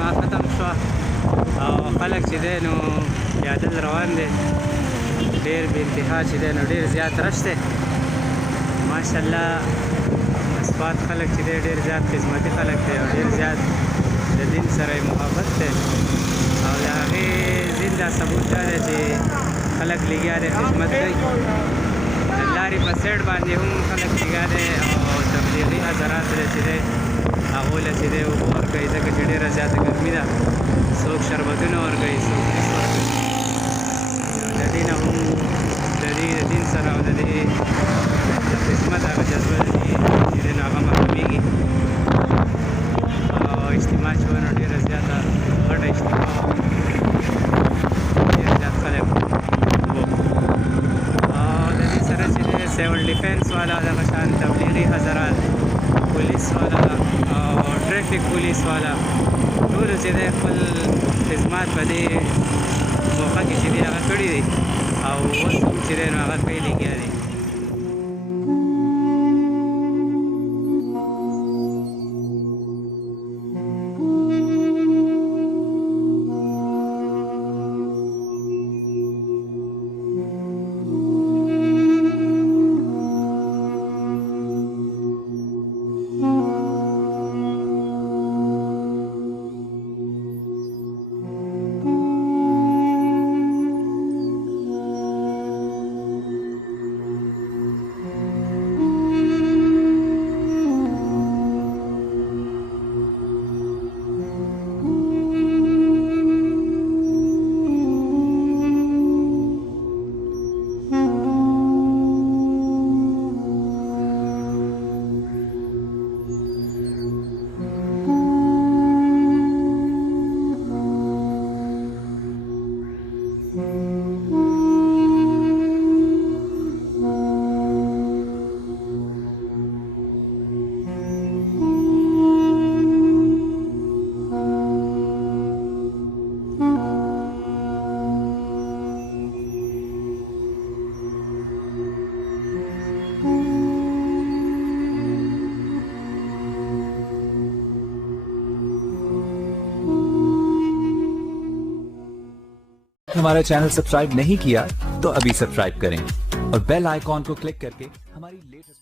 اجتماع ختم شو او خلک چې دی نو پیادل روان دی ډېر بې انتها چې دی نو ډېر زیات رش دی ماشاءالله سوات خلک چې دی ډېر زیات خدمتي خلک دی او ډېر زیات د دین سره یې محبت دی او د هغې زنده ثبوت دا دی چې خلک لګیا دی خدمت کوي د لارې په سایډ باندې هم خلک لګیا دی او تبلیغي حضرات چې دی هغو له چې دی اوبه ورکوي ځکه چې ډېره زیاته ګرمي ده څوک شربتونه ورکوي څوک جوس ورکوي د دې نه هم د دې د دین سره او د دې د خدمت هغه جذبه چې دی نو هغه معلومېږي او اجتماع چې وه نو ډېره زیاته غټه اجتماع وه ډېر زیات خلک وو او د دې سره چې دی سیول ډیفینس والا دغه شان تبلیغي حضرات پولیس والا او ټریفک پولیس والا ټولو چې دی خپل خدمات په دې موقع کې چې دی هغه کړي دي او اوس هم چې دی نو هغه کوي لګیا دی हमारा channel subscribe नहीं किया तो अभी सब्सक्राइब करें और बेल आइकॉन को क्लिक करके हमारी लेटेस्ट